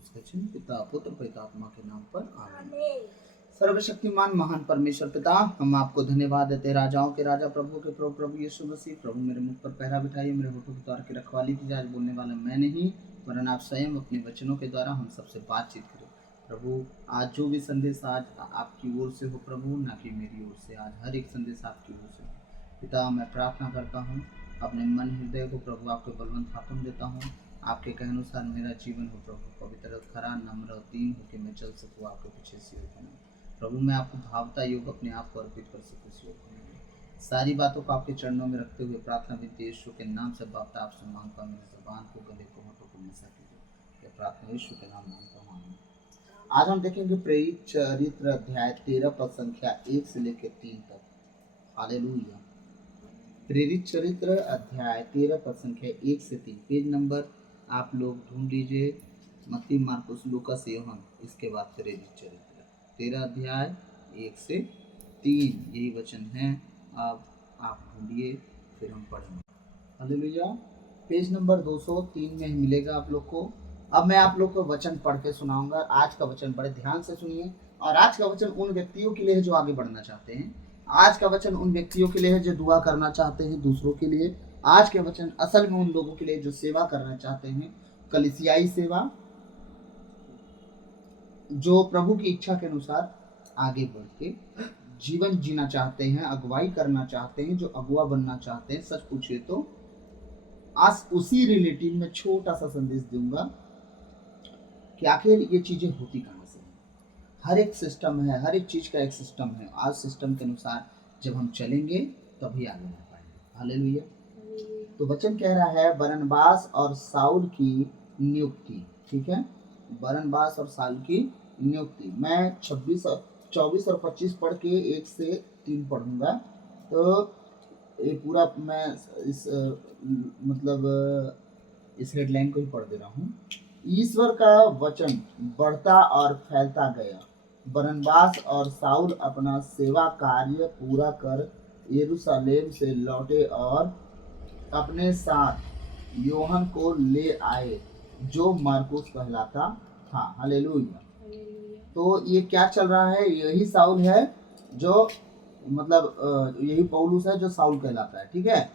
उसका चिन्ह पिता पुत्र पवित्र आत्मा के नाम पर आमीन। सर्वशक्तिमान महान परमेश्वर पिता, हम आपको धन्यवाद देते, राजाओं के राजा प्रभु के प्रभु प्रभु यीशु मसीह। प्रभु मेरे मुख पर पहरा बिठाइए, मेरे होठों के द्वार की रखवाली कीजिए। आज बोलने वाला मैं नहीं वरन आप स्वयं अपने वचनों के द्वारा हम सबसे बातचीत करें। प्रभु आज जो भी संदेश आज आपकी ओर से हो प्रभु, ना कि मेरी ओर से, आज हर एक संदेश आपकी ओर से हो। पिता मैं प्रार्थना करता हूँ, अपने मन हृदय को प्रभु आपके बलवंत हाथों में देता हूँ। आपके कहनुसार मेरा जीवन हो प्रभु, पवित्र खरा नम्र और दीन होकर मैं चल सकूँ आपके पीछे से होकर। प्रभु मैं आपको भावता योग अपने आप को अर्पित कर सकूँ इस योग में। सारी बातों को आपके चरणों में रखते हुए प्रार्थना विनती यीशु के नाम से बापता आपसे मांगता हूँ। मेरी ज़बान को, गले को, होठों को मिसा कीजिए। यह प्रार्थना यीशु के नाम मांगता हूँ, आमीन। आज हम देखेंगे प्रेरित चरित्र अध्याय 13 पद संख्या 1 से लेकर 3 तक। हालेलुया। प्रेरित चरित्र अध्याय 13 पद संख्या 1 से 3। पेज नंबर आप लोग ढूंढ लीजिए, मत्ती मार्कुस लूकास यूहन्ना, इसके बाद प्रेरित चरित्र 13 अध्याय 1 से 3 यही वचन है। अब आप ढूंढिए, फिर हम पढ़ेंगे। हालेलुया। पेज नंबर 203 में मिलेगा आप लोग को। अब मैं आप लोग को वचन पढ़ के सुनाऊंगा। आज का वचन बड़े ध्यान से सुनिए। और आज का वचन उन व्यक्तियों के लिए है जो आगे बढ़ना चाहते हैं। आज का वचन उन व्यक्तियों के लिए है जो दुआ करना चाहते हैं दूसरों के लिए। आज के वचन असल में उन लोगों के लिए जो सेवा करना चाहते हैं, कलीसियाई सेवा, जो प्रभु की इच्छा के अनुसार आगे बढ़ के जीवन जीना चाहते हैं, अगुवाई करना चाहते हैं, जो अगुवा बनना चाहते हैं। सच पूछिए तो आज उसी रिलेटिव में छोटा सा संदेश दूंगा कि आखिर ये चीजें होती कहाँ से हैं। हर एक सिस्टम है, हर एक चीज का एक सिस्टम है। आज सिस्टम के अनुसार जब हम चलेंगे तभी आगे बढ़ पाएंगे। हालेलुया। तो वचन कह रहा है बरनबास और साउल की नियुक्ति। ठीक है, बरनबास और साउल की नियुक्ति। मैं 24 और 25 पढ़ के 1 से 3 पढ़ूंगा। तो ये पूरा मैं इस इस हेडलाइन को ही पढ़ दे रहा हूँ। ईश्वर का वचन बढ़ता और फैलता गया। बरनबास और साउल अपना सेवा कार्य पूरा कर यरूशलेम से लौटे और अपने साथ यूहन्ना को ले आए, जो मार्कुस कहलाता था। हालेलुया। तो ये क्या चल रहा है? यही साउल है जो यही पौलुस है जो साउल कहलाता है। ठीक है,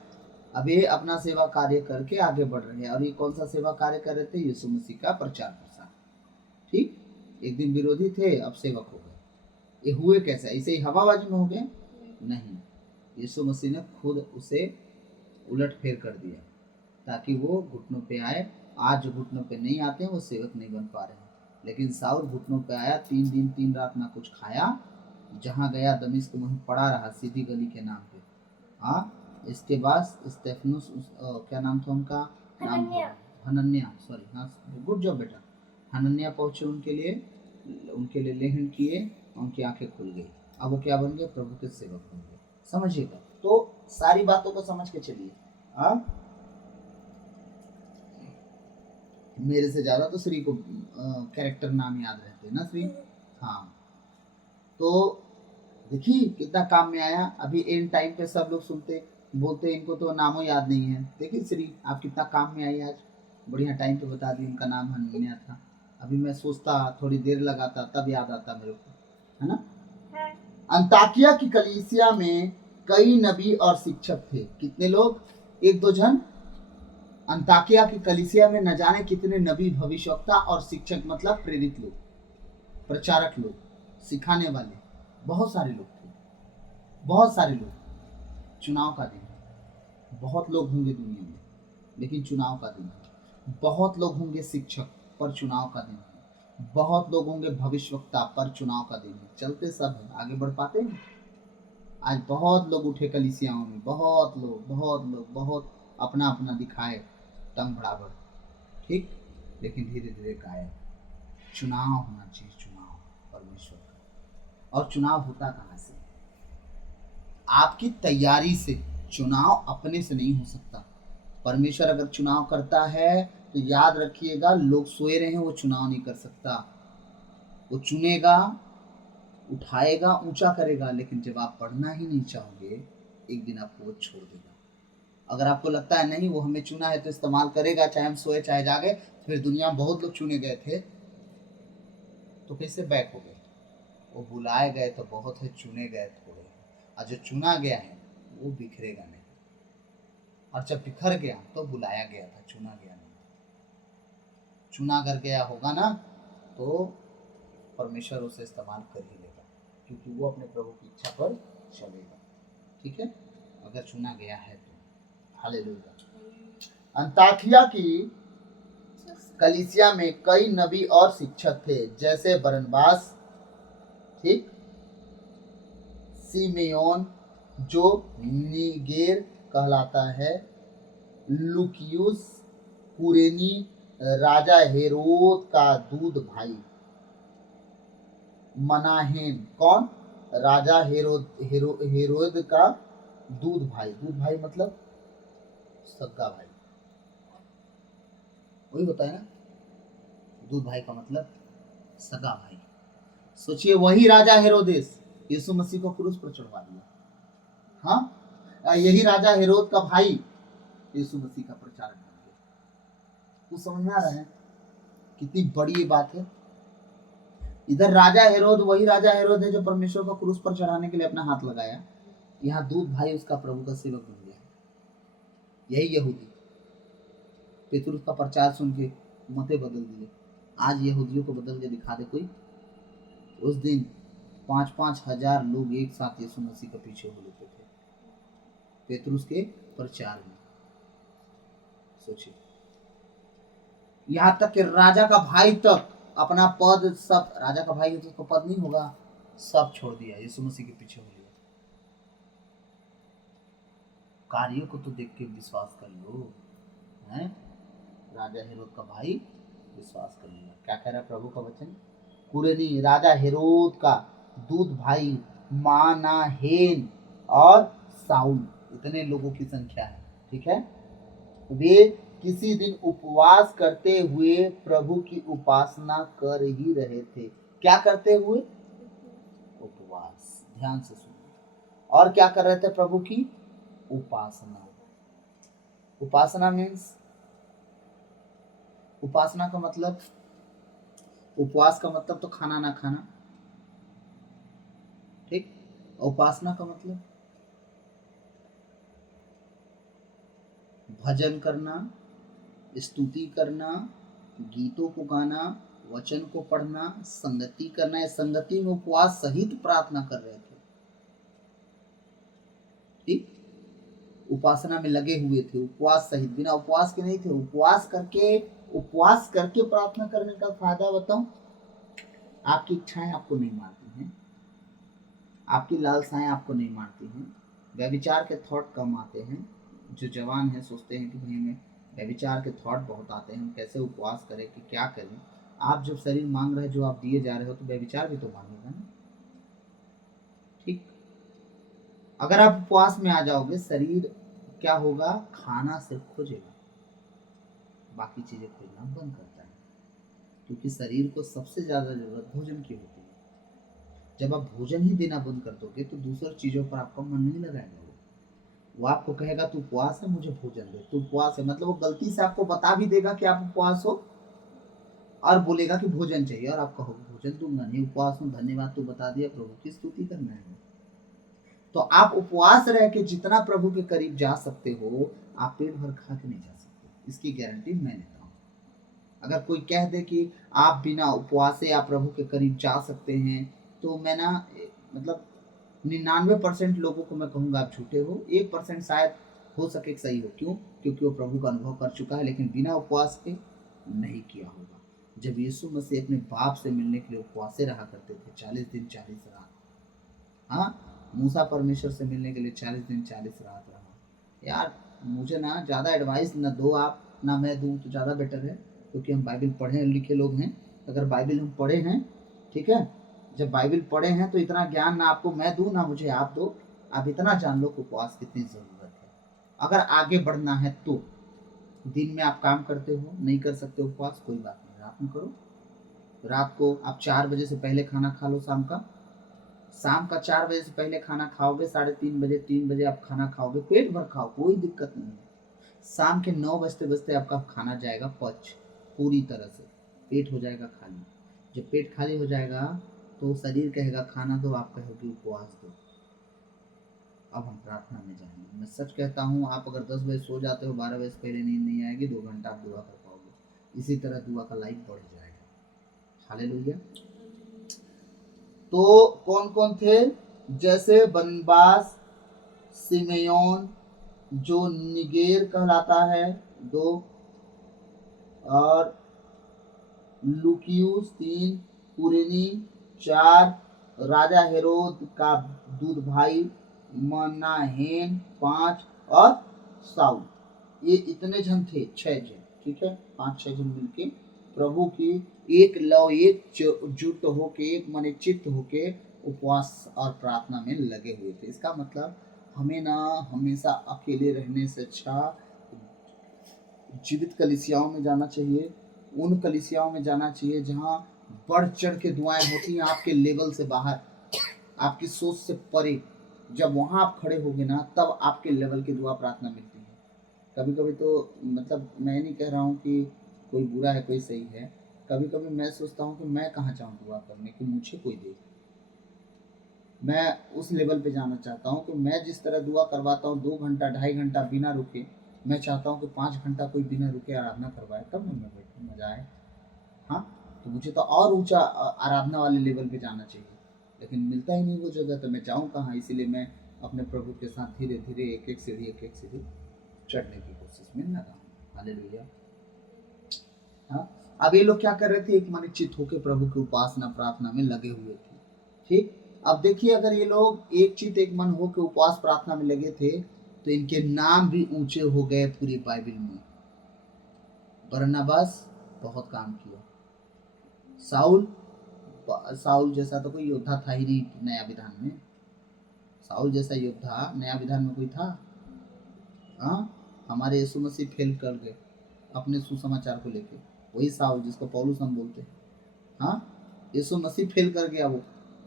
अब ये अपना सेवा कार्य करके आगे बढ़ रहे हैं। और ये कौन सा सेवा कार्य कर रहे थे? यीशु मसीह का प्रचार प्रसार। ठीक, एक दिन विरोधी थे, अब सेवक हो गए। ये हुए कैसे? ऐसे ही हवाबाजी में हो गए? नहीं, यीशु मसीह ने खुद उसे उलट फेर कर दिया ताकि वो घुटनों पे आए। आज जो घुटनों पे नहीं आते हैं वो सेवक नहीं बन पा रहे हैं। लेकिन साउल घुटनों पे आया, 3 दिन 3 रात ना कुछ खाया, जहाँ गया दमिश्क वहीं पड़ा रहा, सीधी गली के नाम पे। हाँ, इसके बाद स्टेफनुस, क्या नाम था उनका? नाम हनन्या। सॉरी, हाँ, गुड जॉब बेटा। हनन्या पहुंचे उनके लिए लेहन किए, उनकी आंखें खुल गई। अब वो क्या बन गए? प्रभु के सेवक बन गए। समझिएगा, तो सारी बातों को समझ के चलिए। हाँ, मेरे से ज्यादा तो श्री को कैरेक्टर नाम याद रहते हैं ना श्री। हाँ, तो देखिए कितना काम में आया। अभी एंड टाइम पे सब लोग सुनते बोलते इनको तो नामों याद नहीं है। देखिए श्री आप कितना काम में आई आज, बढ़िया टाइम पे बता दी। उनका नाम हनन्या था। अभी मैं सोचता, थोड़ी देर लगाता, तब याद आता मेरे को, है ना। अंताकिया की कलीसिया में कई नबी और शिक्षक थे। कितने लोग? 1-2 जन। अंताकिया की कलीसिया में न जाने कितने नबी, भविष्यवक्ता और शिक्षक, मतलब प्रेरित लोग, प्रचारक लोग, सिखाने वाले, बहुत सारे लोग थे। बहुत सारे लोग। चुनाव का दिन है, बहुत लोग होंगे दुनिया में, लेकिन चुनाव का दिन है। बहुत लोग होंगे शिक्षक, पर चुनाव का दिन है। बहुत लोग होंगे भविष्यवक्ता, पर चुनाव का दिन है। चलते सब है, आगे बढ़ पाते हैं। आज बहुत लोग उठे कलीसियाओं में, बहुत लोग बहुत अपना अपना दिखाए दम बराबर। ठीक, लेकिन धीरे धीरे गायब। चुनाव होना चाहिए, चुनाव परमेश्वर का। और चुनाव होता कहाँ से? आपकी तैयारी से। चुनाव अपने से नहीं हो सकता। परमेश्वर अगर चुनाव करता है तो याद रखिएगा, लोग सोए रहे हैं, वो चुनाव नहीं कर सकता। वो चुनेगा, उठाएगा, ऊंचा करेगा, लेकिन जब आप पढ़ना ही नहीं चाहोगे, एक दिन आपको वो छोड़ देगा। अगर आपको लगता है नहीं वो हमें चुना है तो इस्तेमाल करेगा, चाहे हम सोए चाहे जागे। फिर दुनिया में बहुत लोग चुने गए थे, तो कैसे बैक हो गए? वो बुलाए गए तो बहुत है, चुने गए थोड़े हैं। और जो चुना गया है वो बिखरेगा नहीं, और जब बिखर गया तो बुलाया गया था, चुना गया नहीं। चुना कर गया होगा ना तो परमेश्वर उसे इस्तेमाल कर ही लेगा, क्योंकि वो अपने प्रभु की इच्छा पर चलेगा। ठीक है, अगर चुना गया है तो। हालेलुया। अंताकिया की कलीसिया में कई नबी और शिक्षक थे, जैसे बरनबास, ठीक, सिमेयोन जो नीगेर कहलाता है, लुकियुस कुरेनी, राजा हेरोद का दूध भाई, मनाहेम, कौन? राजा हेरोद का दूध भाई। दूध भाई मतलब सगा भाई, वही होता है ना, दूध भाई का मतलब सगा भाई। सोचिए, वही राजा हेरोदेस यीशु मसीह को क्रूस पर चढ़वा दिया। हाँ, यही राजा हेरोद का भाई यीशु मसीह का प्रचारक बन गया। कुछ समझ में आ रहा है कितनी बड़ी ये बात है? इधर राजा हेरोद, वही राजा हेरोद है जो परमेश्वर को क्रूस पर चढ़ाने के लिए अपना हाथ लगाया। यहाँ दूध भाई उसका प्रभु का सेवक बन गया। यही यहूदी पेतरुस का प्रचार सुन के मते बदल दिए। आज यहूदियों को बदल के दिखा दे कोई। उस दिन 5-5 हजार लोग एक साथ यीशु मसीह के पीछे हो लेते थे पेतरुस के प्रचार में। सोचिए, यहाँ तक कि राजा का भाई तक अपना पद, सब राजा का भाई है तो उसका पद नहीं होगा, सब छोड़ दिया, यीशु मसीह के पीछे हो लिया। कार्यों को तो देख के विश्वास कर लो, हैं? राजा हेरोद का भाई विश्वास कर लिया। क्या कह रहा है प्रभु का वचन? कुरेनी, राजा हेरोद का दूध भाई, मानाहेन और साउल, इतने लोगों की संख्या है। ठीक है, वे किसी दिन उपवास करते हुए प्रभु की उपासना कर ही रहे थे। क्या करते हुए? उपवास। ध्यान से सुनो। और क्या कर रहे थे? प्रभु की उपासना। उपासना मीन्स, उपासना का मतलब, उपवास का मतलब तो खाना ना खाना, ठीक। उपासना का मतलब भजन करना, स्तुति करना, गीतों को गाना, वचन को पढ़ना, संगति करना। है संगति में उपवास सहित प्रार्थना कर रहे थे, ठीक। उपासना में लगे हुए थे, उपवास सहित, बिना उपवास के नहीं थे। उपवास करके प्रार्थना करने का फायदा बताऊं? आपकी इच्छाएं आपको नहीं मारती हैं, आपकी लालसाएं आपको नहीं मारती हैं, व्यभिचार के थॉट कम आते हैं। जो जवान है सोचते हैं कि भाई हमें व्यभिचार के थॉट बहुत आते हैं, हम कैसे उपवास करें, कि क्या करें। आप जब शरीर मांग रहे, जो आप दिए जा रहे हो, तो व्यभिचार भी तो मांगेगा ना, ठीक। अगर आप उपवास में आ जाओगे, शरीर क्या होगा? खाना सिर्फ खोजेगा, बाकी चीजें खोजना बंद करता है, क्योंकि शरीर को सबसे ज्यादा जरूरत भोजन की होती है। जब आप भोजन ही देना बंद कर दोगे तो दूसरी चीजों पर आपका मन नहीं लगाएगा। वो आपको कहेगा तू उपवास है, मुझे भोजन दे। तू उपवास है मतलब वो गलती से आपको बता भी देगा कि आप उपवास हो, और बोलेगा कि भोजन चाहिए, और आप कहोगे भोजन दूंगा नहीं, उपवास हूँ, धन्यवाद तू बता दिया, प्रभु की स्तुति करना है। तो आप उपवास रह के जितना प्रभु के करीब जा सकते हो, आप पेट भर खा के नहीं जा सकते, इसकी गारंटी मैं लेता हूँ। अगर कोई कह दे कि आप बिना उपवास से आप प्रभु के करीब जा सकते हैं, तो मैं ना, मतलब 99% लोगों को मैं कहूँगा आप झूठे हो। 1% शायद हो सके सही हो। क्यों? क्योंकि वो प्रभु का अनुभव कर चुका है, लेकिन बिना उपवास के नहीं किया होगा। जब यीशु मसीह अपने बाप से मिलने के लिए उपवासे रहा करते थे, 40 दिन 40 रात। हाँ, मूसा परमेश्वर से मिलने के लिए 40 दिन 40 रात रहा। यार मुझे ना ज़्यादा एडवाइस ना दो आप, ना मैं दूँ तो ज़्यादा बेटर है, क्योंकि हम बाइबल पढ़े लिखे लोग हैं। अगर बाइबल हम पढ़े हैं, ठीक है, जब बाइबल पढ़े हैं तो इतना ज्ञान ना आपको मैं दूं ना मुझे आप दो, आप इतना जान लो कि उपवास कितनी जरूरत है। अगर आगे बढ़ना है तो दिन में आप काम करते हो, नहीं कर सकते उपवास, कोई बात नहीं, रात में करो। रात को आप 4 बजे से पहले खाना खा लो। शाम का 4 बजे से पहले खाना खाओगे, 3:30 बजे 3 बजे आप खाना खाओगे, पेट भर खाओ, कोई दिक्कत नहीं है। शाम के 9 बजते बजते आपका खाना जाएगा पच, पूरी तरह से पेट हो जाएगा खाली। जब पेट खाली हो जाएगा तो शरीर कहेगा खाना दो, आप कहोगे उपवास दो। अब हम प्रार्थना में जाएंगे। मैं सच कहता हूँ, आप अगर 10 बजे सो जाते हो, 12 बजे से पहले नींद नहीं आएगी, 2 घंटा आप दुआ कर पाओगे। इसी तरह दुआ का लाइफ बढ़ जाएगा। हालेलुया। तो कौन कौन थे? जैसे बरनबास, सिमेयोन जो निगेर कहलाता है 2, और लुकियुस 3, कुरेनी 4, राजा हेरोद का दूध भाई मनाहेम 5, और साउल। ये इतने जन थे, 6 जन। ठीक है, 5-6 जन मिलके प्रभु की एक जुट होके, एक मन चित्त होके उपवास और प्रार्थना में लगे हुए थे। इसका मतलब हमें ना हमेशा अकेले रहने से अच्छा जीवित कलीसियाओं में जाना चाहिए। उन कलीसियाओं में जाना चाहिए जहाँ बढ़ चढ़ के दुआएं होती हैं, आपके लेवल से बाहर, आपकी सोच से परे। जब वहाँ आप खड़े होगे ना, तब आपके लेवल की दुआ प्रार्थना मिलती है। कभी कभी तो मतलब मैं नहीं कह रहा हूँ कि कोई बुरा है कोई सही है, कभी कभी मैं सोचता हूँ कि मैं कहाँ जाऊँ दुआ करने की, मुझे कोई दे। मैं उस लेवल पे जाना चाहता हूँ कि मैं जिस तरह दुआ करवाता हूँ 2 घंटा 2.5 घंटा बिना रुके, मैं चाहता हूँ कि 5 घंटा कोई बिना रुके आराधना करवाए, तब मैं बैठूँ, मजा आए। हाँ, तो मुझे तो और ऊंचा आराधना वाले लेवल पे जाना चाहिए, लेकिन मिलता ही नहीं वो जगह, तो मैं जाऊँ कहाँ। इसीलिए मैं अपने प्रभु के साथ धीरे धीरे एक एक सीढ़ी चढ़ने की कोशिश में लगा हूँ। हालेलुया। हाँ, अब ये लोग क्या कर रहे थे? एक मन चित्त होकर प्रभु की उपासना प्रार्थना में लगे हुए थे। ठीक, अब देखिए, अगर ये लोग एक चित्त एक मन होकर उपवास प्रार्थना में लगे थे, तो इनके नाम भी ऊंचे हो गए पूरी बाइबल में। बरनबास बहुत काम किया। साउल जैसा तो कोई योद्धा था ही नहीं नया विधान में। साउल जैसा योद्धा नया विधान में कोई था? हाँ, हमारे यीशु मसीह फेल कर गए अपने सुसमाचार को लेके। वही साउल जिसको पौलुस हम बोलते हैं। हाँ, यीशु मसीह फेल कर गया। वो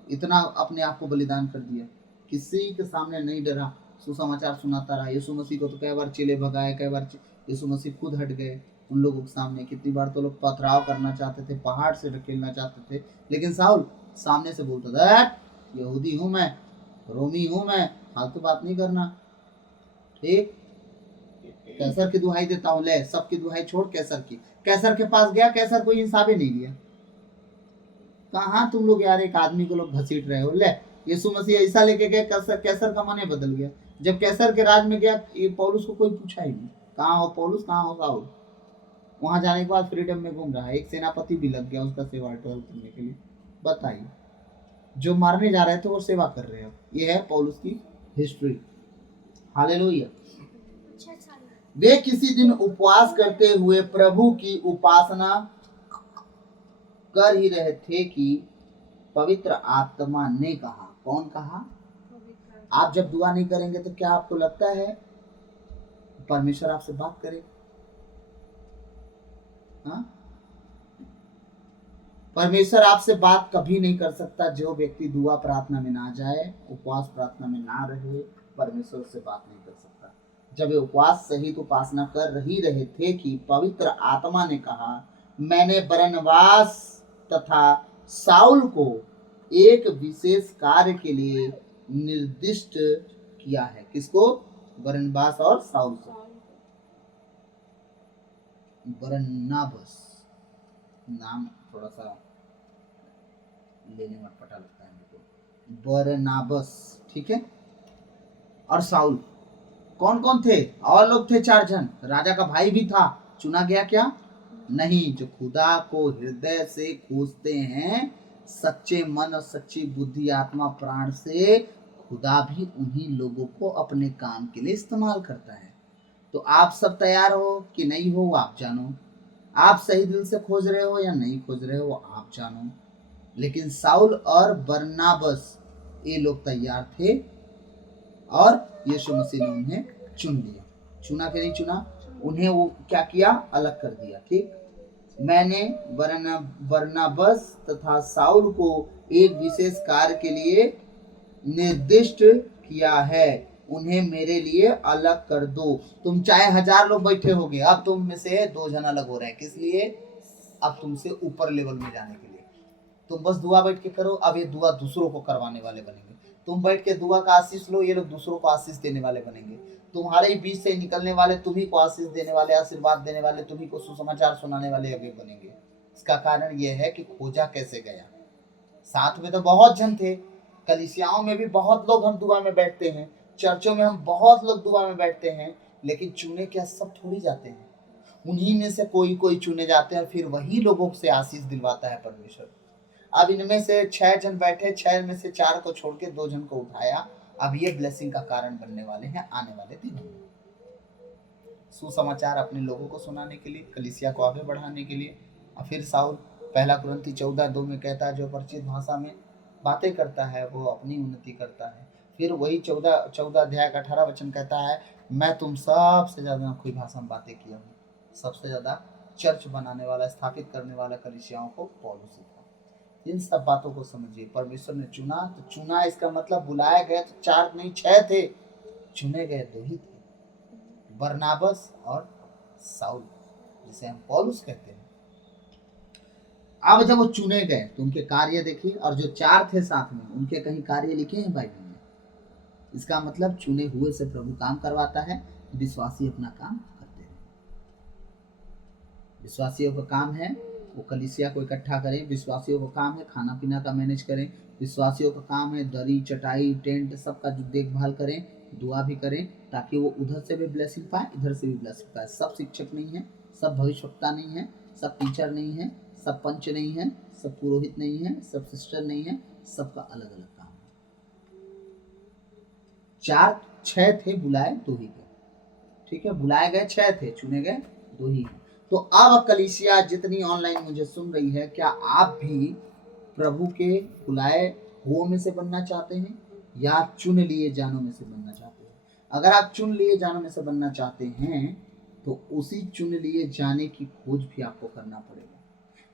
इतना अपने आप को बलिदान कर दिया, किसी के सामने नहीं डरा, सुसमाचार सुनाता रहा। यीशु मसीह को तो कई बार चेले भगाए, कई बार यीशु मसीह खुद हट गए उन लोगों के सामने। कितनी बार तो लोग पथराव करना चाहते थे, पहाड़ से ढकेलना चाहते थे, लेकिन साउल सामने से बोलता था, यहूदी हूं मैं, रोमी हूं मैं, फालतू बात नहीं करना। ठीक, कैसर की दुहाई देता हूँ, ले सबकी दुहाई छोड़ कैसर की। कैसर के पास गया, कैसर कोई इंसाफ ही नहीं लिया। कहाँ तुम लोग यार एक आदमी को लोग घसीट रहे हो। ले, यीशु मसीह ऐसा लेके गए, कैसर का मन बदल गया। जब कैसर के राज में गया, ये पौलुस को कोई पूछा ही नहीं, कहाँ हो पौलुस, कहाँ हो साउल। वहां जाने के बाद फ्रीडम में घूम रहा है। एक सेनापति भी लग गया उसका सेवा टहल करने के लिए। बताइए, जो मारने जा रहे थे वो सेवा कर रहे हो। ये है पौलुस की हिस्ट्री। हालेलुया। वे किसी दिन उपवास करते हुए प्रभु की उपासना कर ही रहे थे कि पवित्र आत्मा ने कहा। कौन कहा? आप जब दुआ नहीं करेंगे तो क्या आपको लगता है परमेश्वर आपसे बात करे? हाँ, परमेश्वर आपसे बात कभी नहीं कर सकता। जो व्यक्ति दुआ प्रार्थना में ना जाए, उपवास प्रार्थना में ना रहे, परमेश्वर से बात नहीं कर सकता। जब वे उपवास सहित उपासना कर ही रहे थे कि पवित्र आत्मा ने कहा, मैंने बरनबास तथा साउल को एक विशेष कार्य के लिए निर्दिष्ट किया है। किसको? बरनबास और साउल को। बरनबास नाम थोड़ा सा लेने में पता लगता है मुझको। बरनबास, ठीक है। और साउल कौन कौन थे? और लोग थे 4 जन। राजा का भाई भी था। चुना गया क्या? नहीं। जो खुदा को हृदय से खोजते हैं, सच्चे मन और सच्ची बुद्धि आत्मा प्राण से, खुदा भी उन्हीं लोगों को अपने काम के लिए इस्तेमाल करता है। तो आप सब तैयार हो कि नहीं हो, आप जानो। आप सही दिल से खोज रहे हो या नहीं खोज रहे हो, आप जानो। लेकिन साउल और बरनबास ये लोग तैयार थे और यीशु मसीह ने उन्हें चुन लिया। चुना कि नहीं चुना? उन्हें वो क्या किया? अलग कर दिया। ठीक, मैंने बरनबास तथा साउल को एक विशेष कार्य के लिए निर्दिष्ट किया है, उन्हें मेरे लिए अलग कर दो। तुम चाहे 1000 लोग बैठे होगे, अब तुम में से 2 जन अलग हो रहे हैं। किस लिए? अब तुमसे ऊपर लेवल में जाने के लिए। तुम बस दुआ बैठ के करो, अब ये दुआ दूसरों को करवाने वाले बनेंगे। तुम बैठ के दुआ का आशीष लो, ये लोग दूसरों को आशीष देने वाले बनेंगे। तुम्हारे ही बीच से निकलने वाले तुम्ही को आशीष देने वाले, आशीर्वाद देने वाले, तुम्ही को सुसमाचार सुनाने वाले अभी बनेंगे। इसका कारण यह है कि खोजा कैसे गया। साथ में तो बहुत जन थे, कलीसियाओं में भी बहुत लोग हम दुआ में बैठते हैं, चर्चों में हम बहुत लोग दुआ में बैठते हैं, लेकिन चुने क्या सब थोड़ी जाते हैं। उन्हीं में से कोई कोई चुने जाते हैं और फिर वही लोगों से आशीष दिलवाता है परमेश्वर। अब इनमें से 6 जन बैठे, 6 में से 4 को छोड़ के 2 जन को उठाया। अब ये ब्लेसिंग का कारण बनने वाले हैं आने वाले दिनों में। सुसमाचार अपने लोगों को सुनाने के लिए, कलीसिया को आगे बढ़ाने के लिए। और फिर साउल 1 कुरिन्थी 14:2 में कहता है, जो परिचित भाषा में बातें करता है वो अपनी उन्नति करता है। फिर वही 14 अध्याय का 18 वचन कहता है, मैं तुम सबसे ज्यादा कोई भाषा में बातें किया हूँ। सबसे ज्यादा चर्च बनाने वाला, स्थापित करने वाला कलीसियाओं को पौलुस था। इन सब बातों को समझिए। परमेश्वर ने चुना तो चुना, इसका मतलब बुलाए गए तो 4 नहीं 6 थे, चुने गए 2 ही थे, बरनाबस और साउल, जिसे हम पौलुस कहते हैं। अब जब वो चुने गए तो उनके कार्य देखिए, और जो 4 थे साथ में उनके कहीं कार्य लिखे हैं बाइबल में। इसका मतलब चुने हुए से प्रभु काम करवाता है, विश्वासी अपना काम करते हैं। विश्वासियों का काम है वो कलीसिया को इकट्ठा करें, विश्वासियों का काम है खाना पीना का मैनेज करें, विश्वासियों का काम है दरी चटाई टेंट सबका जो देखभाल करें, दुआ भी करें, ताकि वो उधर से भी ब्लेसिंग पाए, इधर से भी ब्लेसिंग पाए। सब शिक्षक नहीं है, सब भविष्यवक्ता नहीं है, सब टीचर नहीं है, सब पंच नहीं है, सब पुरोहित नहीं है, सब सिस्टर नहीं है, सबका अलग अलग काम है। 4 6 थे, बुलाए 2 ही गए। ठीक है, बुलाए गए 6 थे, चुने गए 2 ही। तो अब कलीसिया जितनी ऑनलाइन मुझे सुन रही है, क्या आप भी प्रभु के बुलाए हुओं में से बनना चाहते हैं या चुन लिए जानों में से बनना चाहते हैं? अगर आप चुन लिए जानों में से बनना चाहते हैं तो उसी चुन लिए जाने की खोज भी आपको करना पड़ेगा।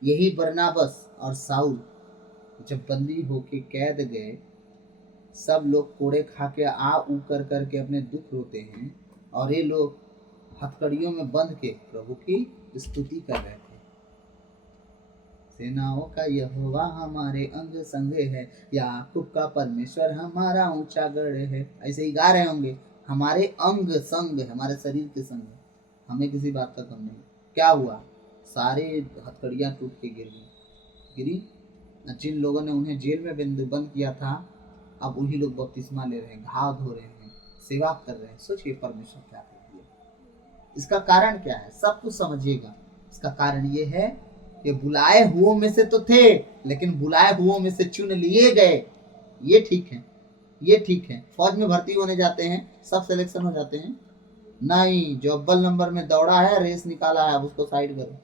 यही बरनाबस और साउल जब बंदी होके कैद गए, सब लोग कोड़े खा के आ ऊ कर करके अपने दुख रोते हैं, और ये लोग हथकड़ियों में बंध के प्रभु की स्तुति कर रहे थे। सेनाओं का यहोवा हमारे अंग संग है, याकूब का परमेश्वर हमारा ऊंचा गढ़ है। ऐसे ही गा रहे होंगे, हमारे अंग संग, हमारे शरीर के संग, हमें किसी बात का कम नहीं। क्या हुआ? सारे हथकड़ियां टूट के गिरी। जिन लोगों ने उन्हें जेल में बंद किया था, अब उन्हीं लोग बपतिस्मा ले रहे हैं, घाव धो रहे हैं, सेवा कर रहे हैं। सोचिए परमेश्वर क्या कर दिया। इसका कारण क्या है? सब कुछ समझिएगा। इसका कारण ये है कि बुलाए हुओं में से तो थे, लेकिन बुलाए हुओं में से चुन लिए गए। ये ठीक है, ये ठीक है। फौज में भर्ती होने जाते हैं, सब सिलेक्शन हो जाते हैं? नहीं, जो अव्वल नंबर में दौड़ा है, रेस निकाला है, अब उसको साइड करो।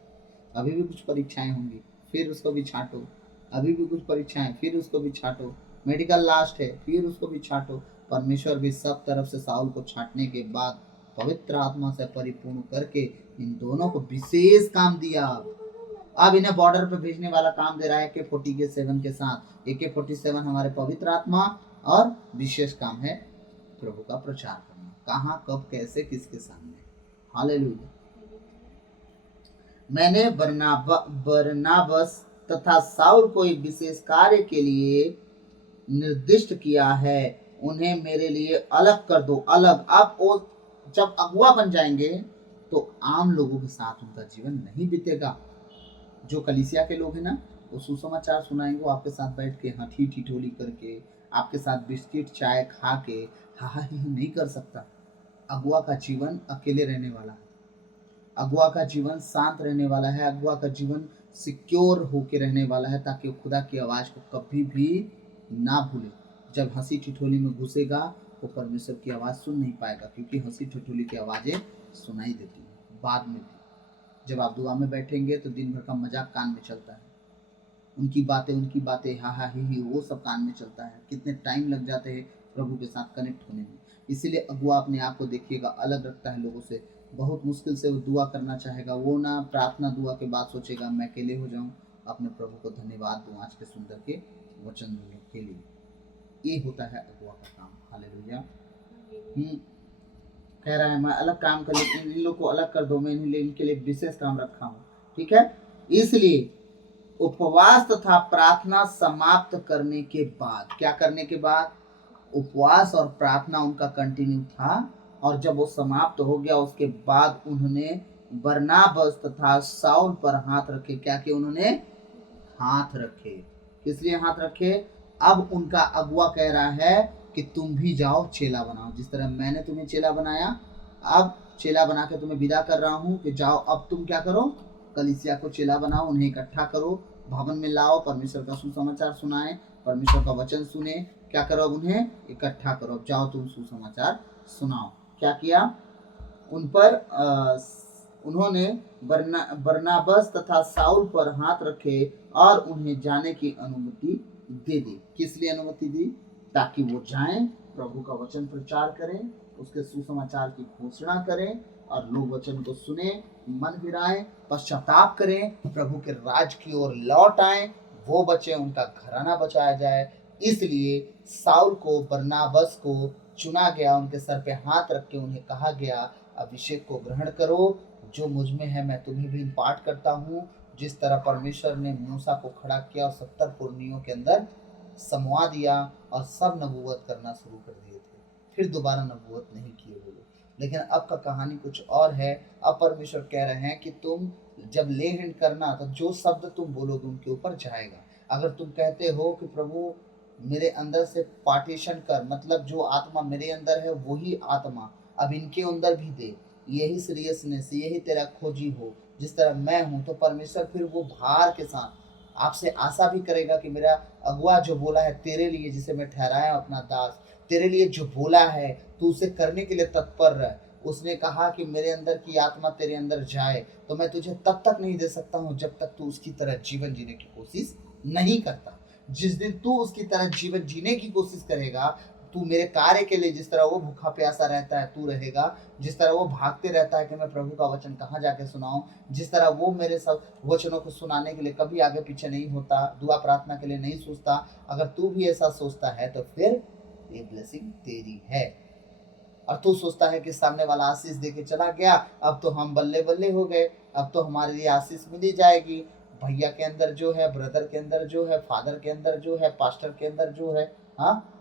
अभी भी कुछ परीक्षाएं होंगी, फिर उसको भी छांटो। अभी भी कुछ परीक्षाएं, फिर उसको भी छांटो। मेडिकल लास्ट है, फिर उसको भी छांटो। परमेश्वर भी सब तरफ से साउल को छांटने के बाद पवित्र आत्मा से परिपूर्ण करके इन दोनों को विशेष काम दिया। अब इन्हें बॉर्डर पे भेजने वाला काम दे रहा है AK-47 के साथ। AK-47 हमारे पवित्र आत्मा, और विशेष काम है प्रभु का प्रचार करना। कहाँ, कब, कैसे, किसके सामने। हालेलुया। मैंने बरनाबस तथा साउल को एक विशेष कार्य के लिए निर्दिष्ट किया है, उन्हें मेरे लिए अलग कर दो। अलग। अब वो जब अगुआ बन जाएंगे तो आम लोगों के साथ उनका जीवन नहीं बीतेगा। जो कलीसिया के लोग हैं ना, वो सुसमाचार सुनाएंगे, वो आपके साथ बैठ के हठी ठिठोली करके, आपके साथ बिस्किट चाय खा के हा ही नहीं कर सकता। अगुआ का जीवन अकेले रहने वाला है, अगुआ का जीवन शांत रहने वाला है, अगुआ का जीवन सिक्योर होके रहने वाला है, ताकि वो खुदा की आवाज को कभी भी ना भूले। जब हंसी ठिठोली में घुसेगा वो परमेश्वर की आवाज सुन नहीं पाएगा, क्योंकि हंसी ठिठोली की आवाजें सुनाई देती हैं बाद में भी। जब आप दुआ में बैठेंगे तो दिन भर का मजाक कान में चलता है, उनकी बातें हा हा ही वो सब कान में चलता है। कितने टाइम लग जाते हैं प्रभु के साथ कनेक्ट होने में। इसीलिए अगुआ अपने आप को देखिएगा अलग रखता है लोगों से। बहुत मुश्किल से वो दुआ करना चाहेगा, वो ना प्रार्थना दुआ के बाद सोचेगा मैं अकेले हो जाऊं, अपने प्रभु को धन्यवाद दूं आज के सुंदर के वचन के लिए। ये होता है अगुआ का काम। हालेलुया। कह रहा है मैं अलग काम कर लेकिन इन लोग को अलग कर दो, मैं इनके लिए विशेष काम रखा हूँ। ठीक है, इसलिए उपवास तथा प्रार्थना समाप्त करने के बाद, क्या करने के बाद? उपवास और प्रार्थना उनका कंटिन्यू था, और जब वो समाप्त हो गया उसके बाद उन्होंने बरनाबस तथा साउल पर हाथ रखे। क्या किया उन्होंने? हाथ रखे। किस लिए हाथ रखे? अब उनका अगुआ कह रहा है कि तुम भी जाओ चेला बनाओ, जिस तरह मैंने तुम्हें चेला बनाया, अब चेला बना के तुम्हें विदा कर रहा हूं कि जाओ अब तुम क्या करो? कलीसिया को चेला बनाओ, उन्हें इकट्ठा करो, भवन में लाओ, परमेश्वर का सुसमाचार सुनाए, परमेश्वर का वचन सुने। क्या करो? अब उन्हें इकट्ठा करो, अब जाओ तुम सुसमाचार सुनाओ। क्या किया? उन पर उन्होंने बरनाबस तथा साउल पर हाथ रखे और उन्हें जाने की अनुमति दे दी। किस लिए अनुमति दी? ताकि वो जाएं, प्रभु का वचन प्रचार करें, उसके सुसमाचार की घोषणा करें, और लोग वचन को सुने, मन फिराएं, पश्चाताप करें, प्रभु के राज की ओर लौट आए, वो बचे, उनका घराना बचाया जाए। इसलिए साउल को, बरनाबस को चुना गया, उनके सर पे हाथ रख के उन्हें कहा गया, अभिषेक को ग्रहण करो, जो मुझ में है मैं तुम्हें भी पाठ करता हूँ। जिस तरह परमेश्वर ने मूसा को खड़ा किया और 70 पुरनियों के अंदर समवा दिया और सब नबूवत करना शुरू कर दिए थे, फिर दोबारा नबूवत नहीं किए वो लोग। लेकिन अब का कहानी कुछ और है। अब परमेश्वर कह रहे हैं कि तुम जब ले हैंड करना तो जो शब्द तुम बोलोगे उनके ऊपर जाएगा। अगर तुम कहते हो कि प्रभु मेरे अंदर से पार्टीशन कर, मतलब जो आत्मा मेरे अंदर है वही आत्मा अब इनके अंदर भी दे, यही सीरियसनेस, यही तेरा खोजी हो जिस तरह मैं हूं, तो परमेश्वर फिर वो भार के साथ आपसे आशा भी करेगा कि मेरा अगुआ जो बोला है तेरे लिए, जिसे मैं ठहराया अपना दास, तेरे लिए जो बोला है तू उसे करने के लिए तत्पर रह। उसने कहा कि मेरे अंदर की आत्मा तेरे अंदर जाए, तो मैं तुझे तब तक नहीं दे सकता हूं जब तक तू उसकी तरह जीवन जीने की कोशिश नहीं करता। जिस दिन तू उसकी तरह जीवन जीने की कोशिश करेगा, तू मेरे कार्य के लिए, जिस तरह वो भूखा प्यासा रहता है तू रहेगा, जिस तरह वो भागते रहता है कि मैं प्रभु का वचन कहाँ जाके सुनाऊं, जिस तरह वो मेरे सब वचनों को सुनाने के लिए कभी आगे पीछे नहीं होता, दुआ प्रार्थना के लिए नहीं सोचता, अगर तू भी ऐसा सोचता है तो फिर ये ब्लेसिंग तेरी है। और तू सोचता है कि सामने वाला आशीष दे के चला गया, अब तो हम बल्ले बल्ले हो गए, अब तो हमारे लिए आशीष मिली जाएगी। भैया के अंदर जो है, ब्रदर के अंदर जो है, फादर के अंदर जो है, पास्टर के अंदर जो है, हाँ,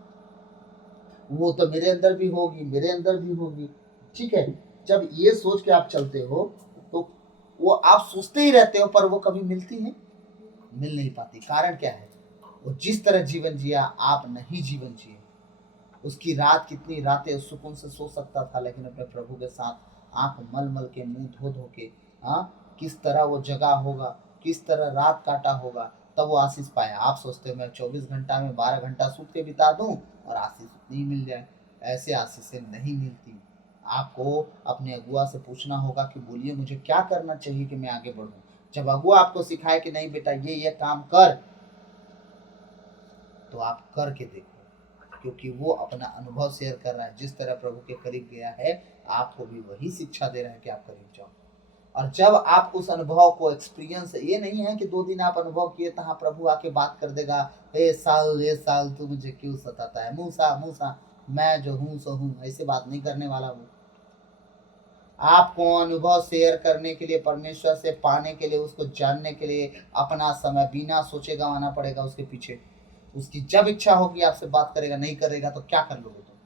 वो तो मेरे अंदर भी होगी, मेरे अंदर भी होगी। ठीक है, जब ये सोच के आप चलते हो तो वो आप सोचते ही रहते हो, पर वो कभी मिलती है? मिल नहीं पाती। कारण क्या है? वो जिस तरह जीवन जिया आप नहीं जीवन जिए। उसकी रात, कितनी रातें उस सुकून से सो सकता था, लेकिन अपने प्रभु के साथ आंख मल मल के, मुंह धो धो के, हाँ, किस तरह वो जगा होगा, किस तरह रात काटा होगा, तब वो आशीष पाया। आप सोचते हो मैं 24 घंटा में 12 घंटा सूत के बिता दूं और आशीष उतनी मिल जाए। ऐसे आशीषें नहीं मिलती। आपको अपने अगुआ से पूछना होगा कि बोलिए मुझे क्या करना चाहिए कि मैं आगे बढ़ूं। जब अगुआ आपको सिखाए कि नहीं बेटा ये काम कर, तो आप करके देखो, क्योंकि वो अपना अनुभव शेयर कर रहा है। जिस तरह प्रभु के करीब गया है, आपको भी वही शिक्षा दे रहा है कि आप करीब जाओ। और जब आप उस अनुभव को एक्सपीरियंस, ये नहीं है कि 2 दिन आप अनुभव किए तो हाँ प्रभु आके बात कर देगा, ए साल तू मुझे क्यों सताता है, मूसा मूसा मैं जो हूँ सो हूँ, ऐसे बात नहीं करने वाला वो। आपको अनुभव शेयर करने के लिए, परमेश्वर से पाने के लिए, उसको जानने के लिए अपना समय बिना सोचे गंवाना पड़ेगा उसके पीछे। उसकी जब इच्छा होगी आपसे बात करेगा, नहीं करेगा तो क्या कर लोगे तुम?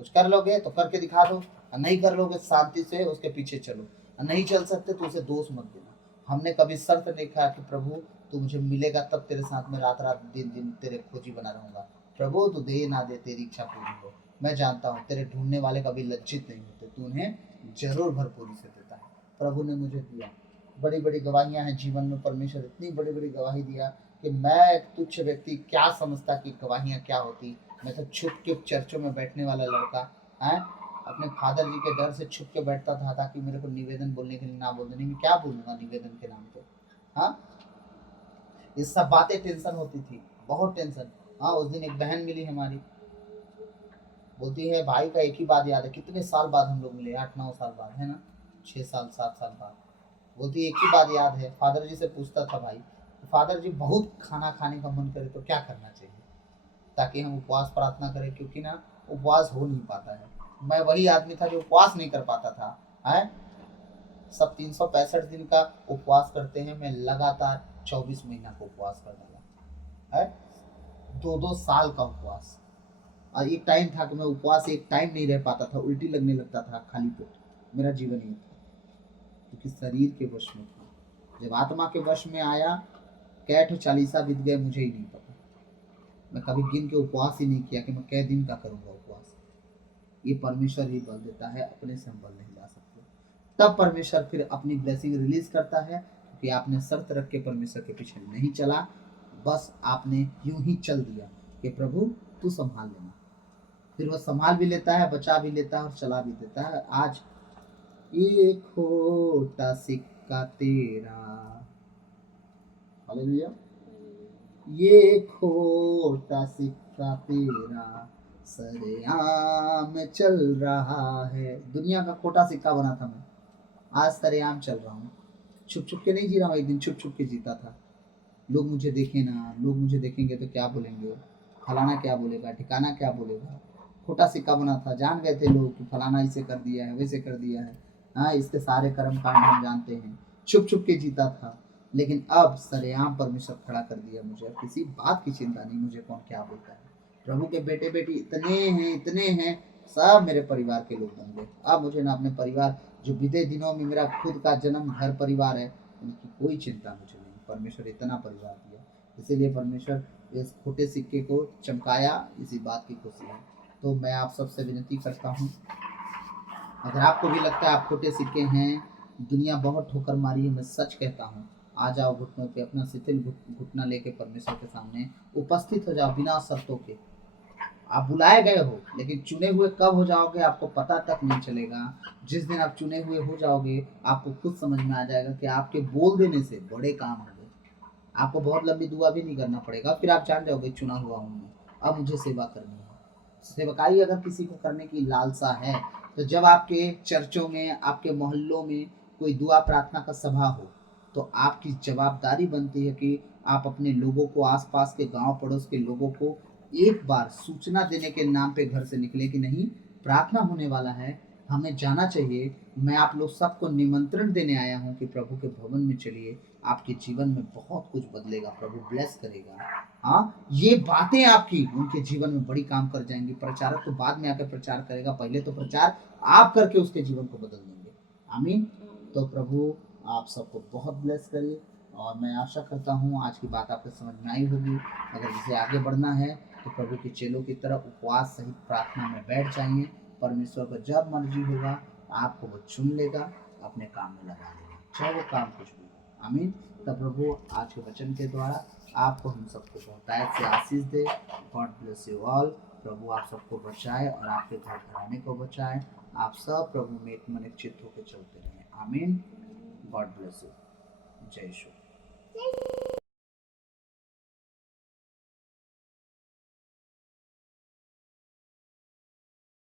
कुछ कर लोगे तो करके दिखा दो, और नहीं कर लोगे शांति से उसके पीछे चलो, और नहीं चल सकते तो उसे दोष मत देना। हमने कभी शर्त नहीं कहा कि प्रभु तू मुझे मिलेगा तब तेरे साथ में रात रात दिन दिन तेरे खोजी बना रहूंगा। प्रभु तू दे ना दे, तेरी इच्छा पूरी हो। मैं जानता हूँ तेरे ढूंढने वाले कभी लज्जित नहीं होते, तू उन्हें जरूर भरपूरी से देता है। प्रभु ने मुझे दिया, बड़ी बड़ी गवाहियां हैं जीवन में। परमेश्वर इतनी बड़ी बड़ी गवाही दिया कि मैं एक तुच्छ व्यक्ति क्या समझता कि गवाहियां क्या होती। मैं तो छुप के चर्चों में बैठने वाला लड़का है, अपने फादर जी के डर से छुप के बैठता था ताकि मेरे को निवेदन बोलने के लिए ना बोल देने। मैं क्या बोलूंगा निवेदन के नाम पे? हाँ, ये सब बातें टेंशन होती थी, बहुत टेंशन। हाँ, उस दिन एक बहन मिली हमारी, बोलती है भाई का एक ही बात याद है, कितने साल बाद हम लोग मिले, 8-9 साल बाद, है ना, 6 साल 7 साल बाद। बोलती एक ही बात याद है, फादर जी से पूछता था भाई, फादर जी बहुत खाना खाने का मन करे तो क्या करना चाहिए ताकि हम उपवास प्रार्थना करें, क्योंकि ना उपवास हो नहीं पाता है। मैं वही आदमी था जो उपवास नहीं कर पाता था। है सब 365 दिन का उपवास करते हैं, मैं लगातार 24 महीना का उपवास कर डाला है, 2-2 साल का उपवास। और एक टाइम था कि मैं उपवास एक टाइम नहीं रह पाता था, उल्टी लगने लगता था खाली पेट। मेरा जीवन ये था, क्योंकि शरीर के वश में था। जब आत्मा के वश में आया, कैठ 40 बीत गए मुझे ही नहीं पता। मैं कभी गिन के उपवास ही नहीं किया कि मैं कै दिन का करूंगा उपवास। ये परमेश्वर ही बल देता है, अपने से हम बल नहीं ला सकते। तब परमेश्वर फिर अपनी ब्लेसिंग रिलीज करता है, क्योंकि आपने शर्त रख के परमेश्वर के पीछे नहीं चला, बस आपने यूं ही चल दिया कि प्रभु तू संभाल लेना। फिर वो संभाल भी लेता है, बचा भी लेता है और चला भी देता है। आज ये खोटा सिक्का तेरा, हालेलुया, ये खोटा सिक्का तेरा सरेआम चल रहा है। दुनिया का खोटा सिक्का बना था मैं, आज सरेआम चल रहा हूँ। छुप छुप के नहीं जी रहा हूँ, एक दिन छुप छुप के जीता था। लोग मुझे देखे ना, लोग मुझे देखेंगे तो क्या बोलेंगे, फलाना क्या बोलेगा, ठिकाना क्या बोलेगा। खोटा सिक्का बना था, जान गए थे लोग कि फलाना इसे कर दिया है, वैसे कर दिया है, हाँ इसके सारे कर्म कांड हम जानते हैं। छुप छुप के जीता था, लेकिन अब सरेआम परमेश्वर खड़ा कर दिया मुझे। अब किसी बात की चिंता नहीं, मुझे कौन क्या बोलता है। प्रभु के बेटे बेटी इतने हैं, सब मेरे परिवार के लोग बन गए। अब मुझे ना अपने परिवार, जो बीते दिनों में मेरा खुद का जन्म घर परिवार है, उनकी कोई चिंता मुझे नहीं। परमेश्वर इतना परिवार दिया, इसीलिए परमेश्वर इस खोटे सिक्के को चमकाया, इसी बात की खुशी है। तो मैं आप सबसे विनती करता हूँ, अगर आपको भी लगता है आप खोटे सिक्के हैं, दुनिया बहुत ठोकर मारी है, मैं सच कहता हूँ, आ जाओ घुटनों पे, अपना शिथिल घुटना लेके परमेश्वर के सामने उपस्थित हो जाओ बिना शर्तों के। आप बुलाए गए हो, लेकिन चुने हुए कब हो जाओगे आपको पता तक नहीं चलेगा। जिस दिन आप चुने हुए हो जाओगे, आपको खुद समझ में आ जाएगा कि आपके बोल देने से बड़े काम होंगे। आपको बहुत लंबी दुआ भी नहीं करना पड़ेगा, फिर आप जान जाओगे चुना हुआ हूँ मैं, अब मुझे सेवा करनी है। सेवकाई अगर किसी को करने की लालसा है, तो जब आपके चर्चों में, आपके मोहल्लों में कोई दुआ प्रार्थना का सभा हो, तो आपकी जवाबदारी बनती है कि आप अपने लोगों को, आसपास के गांव पड़ोस के लोगों को एक बार सूचना देने के नाम पे घर से निकले कि नहीं प्रार्थना होने वाला है, हमें जाना चाहिए। मैं आप लोग सबको निमंत्रण देने आया हूँ कि प्रभु के भवन में चलिए, आपके जीवन में बहुत कुछ बदलेगा, प्रभु ब्लेस करेगा। हाँ, ये बातें आपकी उनके जीवन में बड़ी काम कर जाएंगी। प्रचारक तो बाद में आकर प्रचार करेगा, पहले तो प्रचार आप करके उसके जीवन को बदल देंगे। आमीन। तो प्रभु आप सबको बहुत ब्लेस करे, और मैं आशा करता हूँ आज की बात आपको समझ में आई होगी। अगर इसे आगे बढ़ना है तो प्रभु के चेलों की तरह उपवास सहित प्रार्थना में बैठ जाइए। परमेश्वर को जब मर्जी होगा आपको वो चुन लेगा, अपने काम में लगा देगा, चाहे वो काम कुछ भी हो। आमीन। तब प्रभु आज के वचन के द्वारा आपको हम सबको बहुतायत से आशीष दे। God bless you all. प्रभु आप सबको बचाए और आपके घर घराने को बचाए। आप सब प्रभु में एक मन एक चित्त होकर चलते रहें। आमीन। God bless you. जय यीशु।